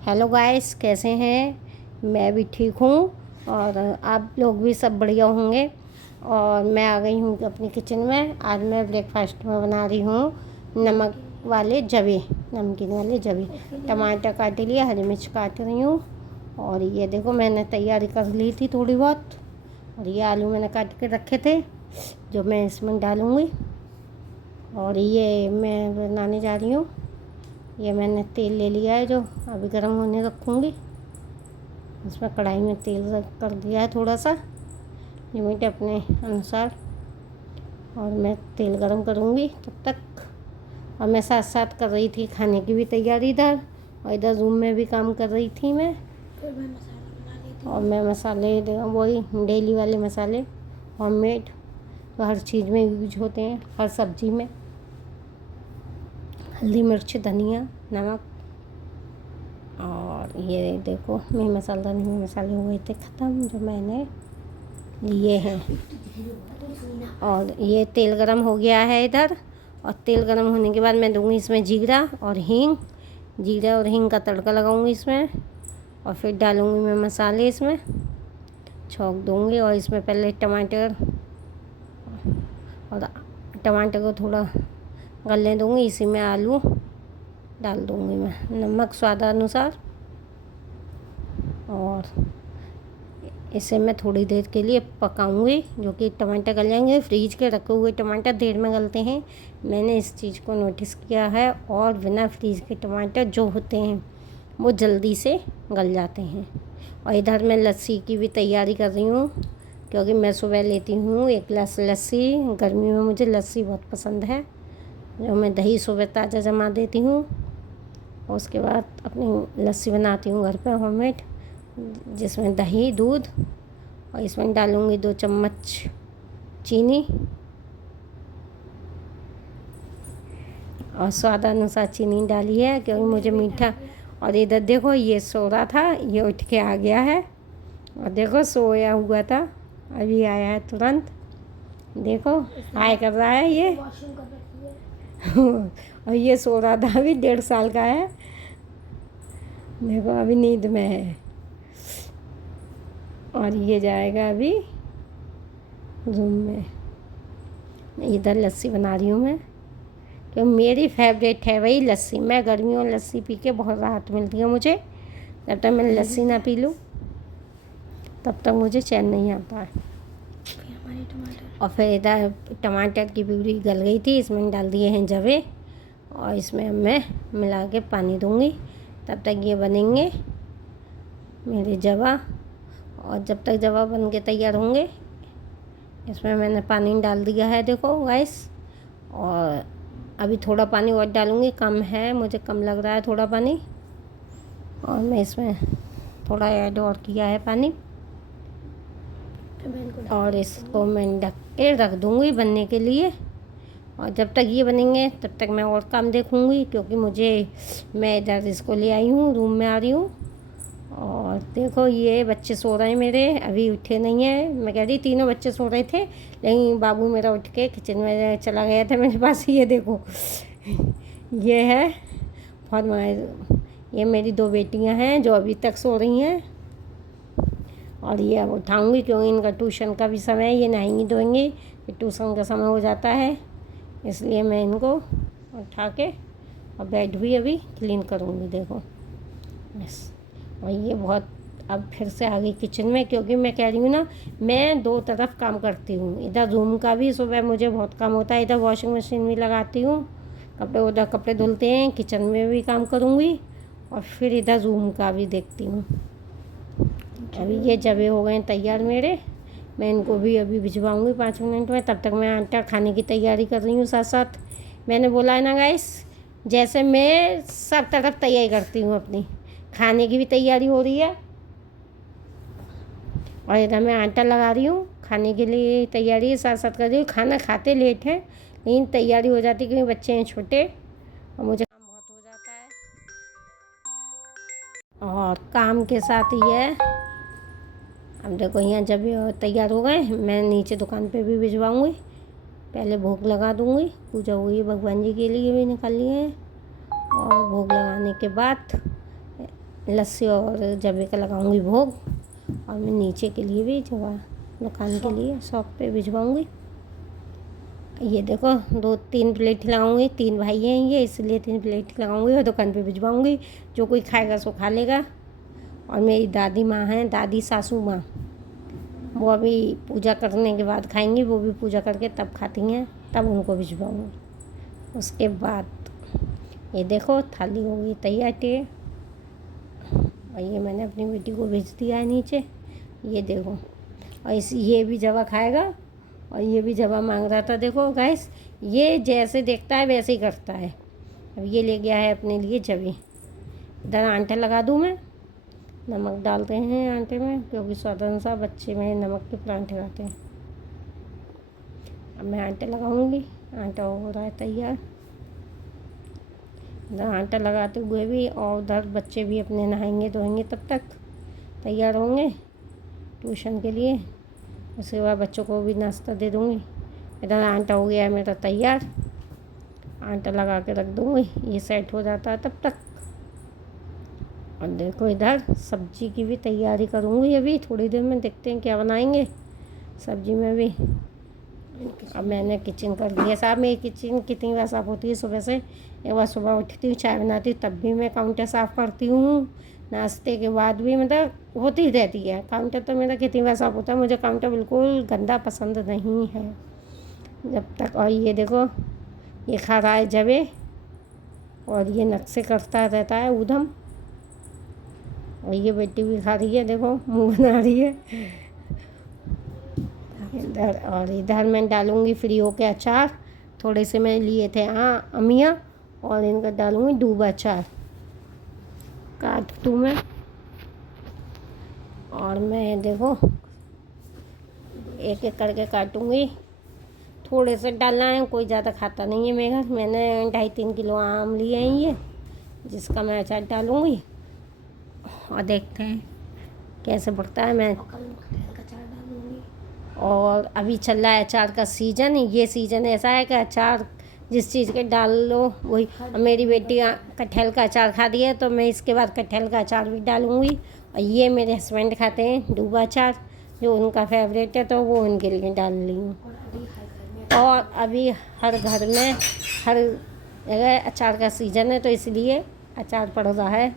Hello guys, कैसे हैं। मैं भी ठीक हूँ और आप लोग भी सब बढ़िया होंगे। और मैं आ गई हूँ अपनी किचन में। आज मैं ब्रेकफास्ट में बना रही हूँ नमक वाले जवे, नमकीन वाले जवे। टमाटर काट लिया, हरी मिर्च काट रही हूँ। और ये देखो, मैंने तैयारी कर ली थी थोड़ी बहुत। और ये आलू मैंने काट के रखे थे जो मैं इसमें डालूँगी। और ये मैं बनाने जा रही हूँ। ये मैंने तेल ले लिया है जो अभी गर्म होने रखूँगी। इसमें कढ़ाई में तेल कर दिया है थोड़ा सा, लिमिट अपने अनुसार। और मैं तेल गरम करूँगी तब तक। और मैं साथ साथ कर रही थी खाने की भी तैयारी इधर, और इधर रूम में भी काम कर रही थी मैं। और मैं मसाले वही डेली वाले मसाले होममेड, तो हर चीज़ में यूज होते हैं, हर सब्ज़ी में। हल्दी, मिर्च, धनिया, नमक। और ये देखो, मैं मसालेदार मसाले हुए थे ख़त्म जो मैंने लिए हैं। और ये तेल गरम हो गया है इधर। और तेल गरम होने के बाद मैं दूँगी इसमें जीरा और हींग। जीरा और हींग का तड़का लगाऊंगी इसमें। और फिर डालूंगी मैं मसाले इसमें, छौंक दूँगी। और इसमें पहले टमाटर, और टमाटर को थोड़ा गलने दूँगी। इसी में आलू डाल दूँगी मैं, नमक स्वादानुसार। और इसे मैं थोड़ी देर के लिए पकाऊंगी, जो कि टमाटर गल जाएंगे। फ्रीज के रखे हुए टमाटर देर में गलते हैं, मैंने इस चीज़ को नोटिस किया है। और बिना फ्रीज के टमाटर जो होते हैं वो जल्दी से गल जाते हैं। और इधर मैं लस्सी की भी तैयारी कर रही हूँ, क्योंकि मैं सुबह लेती हूँ 1 गिलास लस्सी। गर्मी में मुझे लस्सी बहुत पसंद है, जो मैं दही सुबह ताज़ा जमा देती हूँ। और उसके बाद अपनी लस्सी बनाती हूँ घर पर होममेड, जिसमें दही, दूध, और इसमें डालूँगी 2 चम्मच चीनी। और स्वादानुसार चीनी डाली है, क्योंकि मुझे मीठा। और इधर देखो, ये सो रहा था, ये उठ के आ गया है। और देखो, सोया हुआ था, अभी आया है तुरंत। देखो हाय कर रहा है ये। और ये सो रहा था, अभी 1.5 साल का है। देखो अभी नींद में है। और ये जाएगा अभी रूम में। इधर लस्सी बना रही हूँ मैं, क्योंकि मेरी फेवरेट है वही लस्सी। मैं गर्मियों में लस्सी पी के बहुत राहत मिलती है मुझे। जब तक मैं लस्सी ना पी लूँ तब तक मुझे चैन नहीं आता है। और फिर इधर टमाटर की प्यूरी गल गई थी, इसमें डाल दिए हैं जवे। और इसमें मैं मिला के पानी दूँगी, तब तक ये बनेंगे मेरे जवा। और जब तक जवा बन के तैयार होंगे, इसमें मैंने पानी डाल दिया है, देखो गाइस। और अभी थोड़ा पानी और डालूँगी, कम है, मुझे कम लग रहा है थोड़ा पानी। और मैं इसमें थोड़ा ऐड और किया है पानी। और इसको मैं ढक के रख दूँगी बनने के लिए। और जब तक ये बनेंगे तब तक मैं और काम देखूँगी, क्योंकि मैं इधर इसको ले आई हूँ, रूम में आ रही हूँ। और देखो, ये बच्चे सो रहे हैं मेरे, अभी उठे नहीं हैं। मैं कह रही तीनों बच्चे सो रहे थे, लेकिन बाबू मेरा उठ के किचन में चला गया था मेरे पास। ये देखो, ये है बहुत ये मेरी 2 बेटियां हैं जो अभी तक सो रही हैं। और ये अब उठाऊँगी, क्योंकि इनका ट्यूशन का भी समय है। ये नहाएंगी धोएंगी, फिर ट्यूशन का समय हो जाता है, इसलिए मैं इनको उठा के और बेड भी अभी क्लीन करूँगी। देखो बस। और ये बहुत अब फिर से आ गई किचन में, क्योंकि मैं कह रही हूँ ना, मैं 2 तरफ काम करती हूँ। इधर रूम का भी सुबह मुझे बहुत काम होता है, इधर वॉशिंग मशीन भी लगाती हूँ, कपड़े उधर कपड़े धुलते हैं, किचन में भी काम करूँगी। और फिर इधर रूम का भी देखती हूँ। अभी ये जबे हो गए तैयार मेरे, मैं इनको भी अभी भिजवाऊँगी 5 मिनट में। तब तक मैं आटा खाने की तैयारी कर रही हूँ साथ साथ। मैंने बोला है ना गाइस, जैसे मैं सब तरफ तैयारी करती हूँ, अपनी खाने की भी तैयारी हो रही है। और इधर मैं आटा लगा रही हूँ, खाने के लिए तैयारी साथ साथ कर रही हूँ। खाना खाते लेट है, लेकिन तैयारी हो जाती है, क्योंकि बच्चे हैं छोटे और मुझे काम बहुत हो जाता है। और काम के साथ ही है। अब देखो, यहाँ जब तैयार हो गए, मैं नीचे दुकान पे भी भिजवाऊँगी। पहले भोग लगा दूँगी, पूजा हुई भगवान जी के लिए भी निकाली है। और भोग लगाने के बाद लस्सी और जवे का लगाऊंगी भोग। और मैं नीचे के लिए भी जगह दुकान के लिए शॉप पे भिजवाऊंगी। ये देखो 2-3 प्लेट लगाऊंगी, 3 भाई हैं ये, इसलिए 3 प्लेट लगाऊंगी और दुकान पे भिजवाऊंगी। जो कोई खाएगा सो खा लेगा। और मेरी दादी माँ हैं, दादी सासू माँ, वो अभी पूजा करने के बाद खाएंगी, वो भी पूजा करके तब खाती हैं, तब उनको भिजवाऊंगी। उसके बाद ये देखो थाली हो गई तैयार टे। और ये मैंने अपनी बेटी को भेज दिया है नीचे, ये देखो। और ये भी जवा खाएगा और ये भी जवा मांग रहा था। देखो गाइस, ये जैसे देखता है वैसे ही करता है। अब ये ले गया है अपने लिए जवे। इधर आटा लगा दूँ मैं, नमक डालते हैं आटे में, क्योंकि स्वादन सा बच्चे में नमक के परांठे खाते हैं। अब मैं आटा लगाऊंगी, आटा हो रहा है तैयार। इधर आटा लगाते हुए भी, और उधर बच्चे भी अपने नहाएंगे धोएंगे, तब तक तैयार होंगे ट्यूशन के लिए। उसके बाद बच्चों को भी नाश्ता दे दूँगी। इधर आटा हो गया है मेरा तैयार, आटा लगा के रख दूँगी, ये सेट हो जाता है तब तक। और देखो इधर सब्जी की भी तैयारी करूँगी अभी थोड़ी देर में, देखते हैं क्या बनाएंगे सब्जी में भी। अब मैंने किचन कर दिया साहब। मेरी किचन कितनी बार साफ़ होती है सुबह से। एक बार सुबह उठती हूँ, चाय बनाती हूँ, तब भी मैं काउंटर साफ़ करती हूँ। नाश्ते के बाद भी मतलब होती ही रहती है। काउंटर तो मेरा कितनी बार साफ़ होता है। मुझे काउंटर बिल्कुल गंदा पसंद नहीं है जब तक। और ये देखो, ये खा रहा है जवे और ये नक्शे करता रहता है ऊधम। और ये बेटी भी खा रही है, देखो मुँह बना रही है इधर। और इधर मैं डालूँगी फ्री होके अचार। थोड़े से मैं लिए थे अमिया, और इनका डालूँगी दूब अचार। काट दूँ मैं, और मैं देखो एक एक करके काटूँगी। थोड़े से डालना है, कोई ज़्यादा खाता नहीं है मेरे घर। मैंने 2.5-3 किलो आम लिए हैं ये, जिसका मैं अचार डालूँगी। और देखते हैं कैसे बढ़ता है। मैं और अभी चल रहा है अचार का सीज़न। ये सीज़न ऐसा है कि अचार जिस चीज़ के डाल लो वही। मेरी बेटी कटहल का अचार खा रही है, तो मैं इसके बाद कटहल का अचार भी डालूँगी। और ये मेरे हस्बैंड खाते हैं दूबा अचार, जो उनका फेवरेट है, तो वो उनके लिए डाल ली हूँ। और अभी हर घर में हर जगह अचार का सीज़न है, तो इसलिए अचार पड़ रहा है।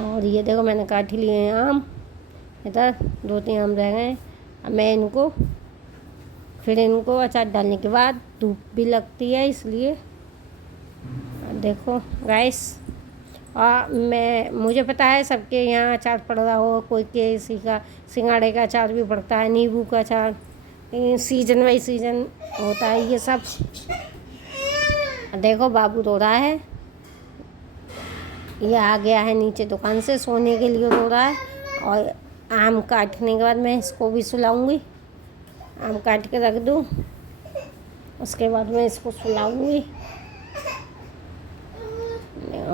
और ये देखो मैंने काट लिए हैं आम, इधर 2-3 आम रह गए। अब मैं इनको फिर इनको अचार डालने के बाद धूप भी लगती है, इसलिए देखो गाइस। मुझे पता है सबके यहाँ अचार पड़ रहा हो, कोई किसी का सिंगाड़े का अचार भी पड़ता है, नींबू का अचार, सीजन बाई सीजन होता है ये सब। देखो बाबू रो रहा है, ये आ गया है नीचे दुकान से, सोने के लिए रो रहा है। और आम काटने के बाद मैं इसको भी सुलाऊंगी। आम काट के रख दूँ, उसके बाद मैं इसको सुलाऊंगी।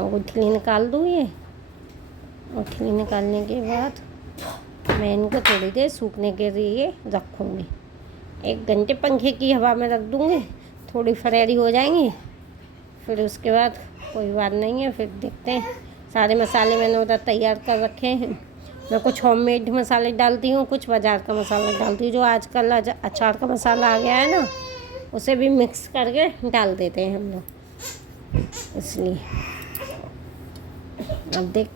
गुठली निकाल दूँ ये। गुठली निकालने के बाद मैं इनको थोड़ी देर सूखने के लिए रखूँगी। 1 घंटे पंखे की हवा में रख दूँगी, थोड़ी फरेरी हो जाएंगी। फिर उसके बाद कोई बात नहीं है, फिर देखते हैं। सारे मसाले मैंने उधर तैयार कर रखे हैं। मैं कुछ होममेड मसाले डालती हूँ, कुछ बाज़ार का मसाला डालती हूँ। जो आजकल अचार का मसाला आ गया है ना, उसे भी मिक्स करके डाल देते हैं हम लोग, इसलिए। अब देख,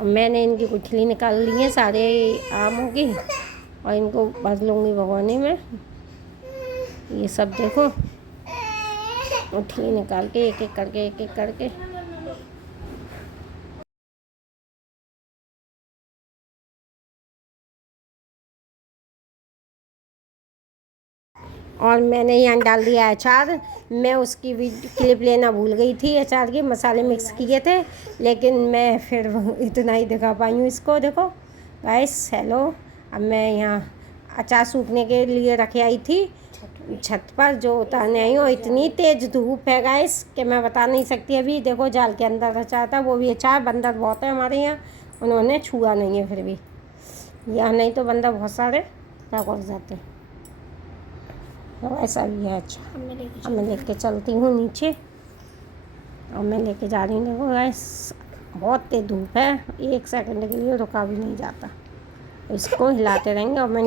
मैंने इनकी गुठली निकाल ली है सारे आमों की, और इनको भर लूँगी भगोने में। ये सब देखो गुठली निकाल के एक एक करके और मैंने यहाँ डाल दिया अचार। मैं उसकी क्लिप लेना भूल गई थी, अचार के मसाले मिक्स किए थे, लेकिन मैं फिर इतना ही दिखा पाई हूँ इसको। देखो गाइस, हेलो। अब मैं यहाँ अचार सूखने के लिए रखे आई थी छत पर, जो उतारने आई हूँ। इतनी तेज़ धूप है गाइस कि मैं बता नहीं सकती। अभी देखो जाल के अंदर अचार था, वो भी अचार। बंदर बहुत है हमारे यहाँ, उन्होंने छुआ नहीं है। फिर भी यहाँ नहीं तो बंदर बहुत सारे क्या कर जाते हैं, तो ऐसा भी है। अच्छा, अब मैं लेके चलती हूँ नीचे। और मैं लेके जा रही हूँ। देखो गाइस बहुत तेज़ धूप है, 1 सेकंड के लिए रुका भी नहीं जाता। इसको हिलाते रहेंगे और मैं